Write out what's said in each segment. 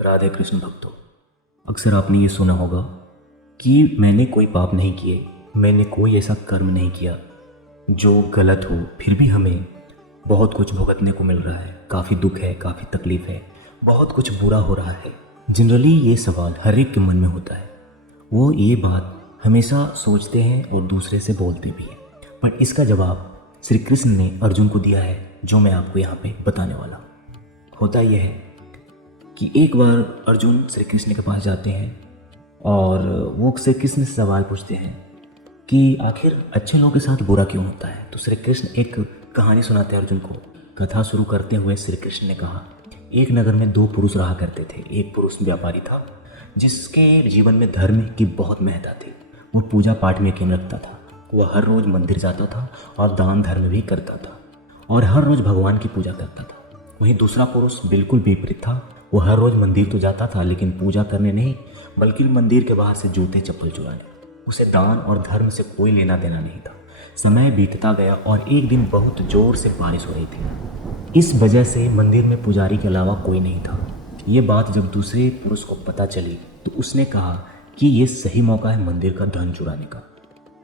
राधे कृष्ण भक्तों, अक्सर आपने ये सुना होगा कि मैंने कोई पाप नहीं किए, मैंने कोई ऐसा कर्म नहीं किया जो गलत हो, फिर भी हमें बहुत कुछ भुगतने को मिल रहा है। काफ़ी दुख है, काफ़ी तकलीफ है, बहुत कुछ बुरा हो रहा है। जनरली ये सवाल हर एक के मन में होता है। वो ये बात हमेशा सोचते हैं और दूसरे से बोलते भी हैं, पर इसका जवाब श्री कृष्ण ने अर्जुन को दिया है, जो मैं आपको यहाँ पे बताने वाला हूँ। होता यह है कि एक बार अर्जुन श्री कृष्ण के पास जाते हैं और वो श्री कृष्ण से सवाल पूछते हैं कि आखिर अच्छे लोगों के साथ बुरा क्यों होता है। तो श्री कृष्ण एक कहानी सुनाते हैं अर्जुन को। कथा शुरू करते हुए श्री कृष्ण ने कहा, एक नगर में दो पुरुष रहा करते थे। एक पुरुष व्यापारी था जिसके जीवन में धर्म की बहुत महत्ता थी। वो पूजा पाठ में यकीन रखता था। वह हर रोज़ मंदिर जाता था और दान धर्म भी करता था और हर रोज़ भगवान की पूजा करता था। वहीं दूसरा पुरुष बिल्कुल विपरीत था। वो हर रोज़ मंदिर तो जाता था, लेकिन पूजा करने नहीं, बल्कि मंदिर के बाहर से जूते चप्पल चुराने। उसे दान और धर्म से कोई लेना देना नहीं था। समय बीतता गया और एक दिन बहुत जोर से बारिश हो रही थी। इस वजह से मंदिर में पुजारी के अलावा कोई नहीं था। ये बात जब दूसरे पुरुष को पता चली तो उसने कहा कि ये सही मौका है मंदिर का धन चुराने का।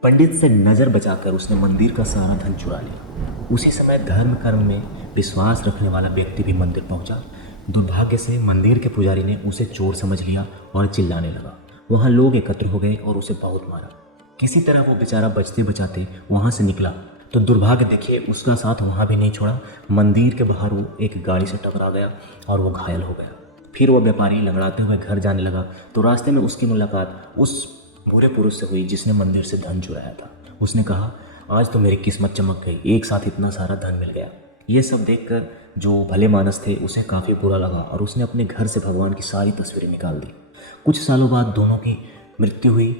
पंडित से नज़र बचाकर उसने मंदिर का सारा धन चुरा लिया। उसी समय धर्म कर्म में विश्वास रखने वाला व्यक्ति भी मंदिर पहुंचा। दुर्भाग्य से मंदिर के पुजारी ने उसे चोर समझ लिया और चिल्लाने लगा। वहाँ लोग एकत्र हो गए और उसे बहुत मारा। किसी तरह वो बेचारा बचते बचाते वहाँ से निकला तो दुर्भाग्य देखिए उसका साथ वहाँ भी नहीं छोड़ा। मंदिर के बाहर वो एक गाड़ी से टकरा गया और वो घायल हो गया। फिर वो व्यापारी लंगड़ाते हुए घर जाने लगा तो रास्ते में उसकी मुलाकात उस बुरे पुरुष से हुई जिसने मंदिर से धन चुराया था। उसने कहा, आज तो मेरी किस्मत चमक गई, एक साथ इतना सारा धन मिल गया। ये सब देखकर जो भले मानस थे उसे काफ़ी बुरा लगा और उसने अपने घर से भगवान की सारी तस्वीरें निकाल दी। कुछ सालों बाद दोनों की मृत्यु हुई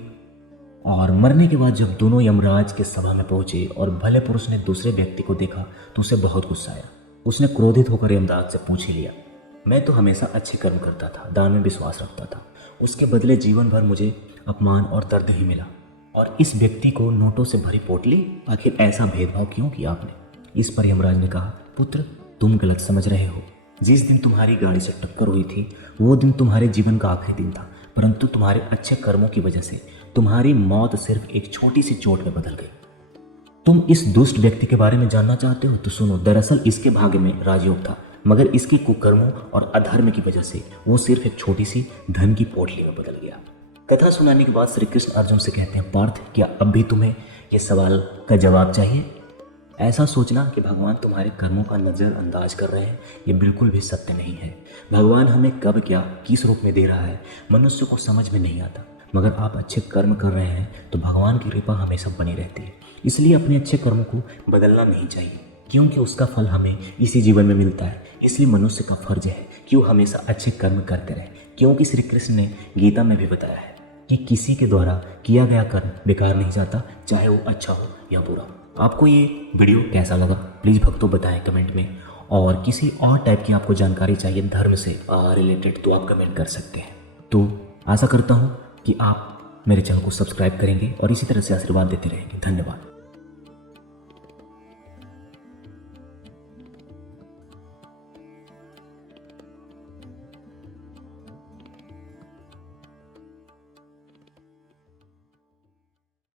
और मरने के बाद जब दोनों यमराज के सभा में पहुंचे और भले पुरुष ने दूसरे व्यक्ति को देखा तो उसे बहुत गुस्सा आया। उसने क्रोधित होकर यमराज से पूछ ही लिया, मैं तो हमेशा अच्छे कर्म करता था, दान में विश्वास रखता था, उसके बदले जीवन भर मुझे अपमान और दर्द ही मिला, और इस व्यक्ति को नोटों से भरी पोटली, आखिर ऐसा भेदभाव क्यों किया आपने। इस पर यमराज ने कहा, पुत्र तुम गलत समझ रहे हो। जिस दिन तुम्हारी गाड़ी से टक्कर हुई थी वो दिन तुम्हारे जीवन का आखिरी दिन था, परंतु तुम्हारे अच्छे कर्मों की वजह से तुम्हारी मौत सिर्फ एक छोटी सी चोट में बदल गई। तुम इस दुष्ट व्यक्ति के बारे में जानना चाहते हो तो सुनो। दरअसल इसके भाग्य में राजयोग था, मगर इसके कुकर्मों और अधर्म की वजह से वो सिर्फ एक छोटी सी धन की पोटली में बदल गया। कथा सुनाने के बाद श्री कृष्ण अर्जुन से कहते हैं, पार्थ क्या अब भी तुम्हें यह सवाल का जवाब चाहिए? ऐसा सोचना कि भगवान तुम्हारे कर्मों का नज़रअंदाज कर रहे हैं, ये बिल्कुल भी सत्य नहीं है। भगवान हमें कब क्या किस रूप में दे रहा है मनुष्य को समझ में नहीं आता, मगर आप अच्छे कर्म कर रहे हैं तो भगवान की कृपा हमेशा बनी रहती है। इसलिए अपने अच्छे कर्मों को बदलना नहीं चाहिए, क्योंकि उसका फल हमें इसी जीवन में मिलता है। इसलिए मनुष्य का फर्ज है कि वो हमेशा अच्छे कर्म करते रहे, क्योंकि श्री कृष्ण ने गीता में भी बताया है कि किसी के द्वारा किया गया कर्म बेकार नहीं जाता, चाहे वो अच्छा हो या बुरा। आपको ये वीडियो कैसा लगा प्लीज़ भक्तों बताएं कमेंट में, और किसी और टाइप की आपको जानकारी चाहिए धर्म से रिलेटेड तो आप कमेंट कर सकते हैं। तो आशा करता हूँ कि आप मेरे चैनल को सब्सक्राइब करेंगे और इसी तरह से आशीर्वाद देते रहेंगे। धन्यवाद।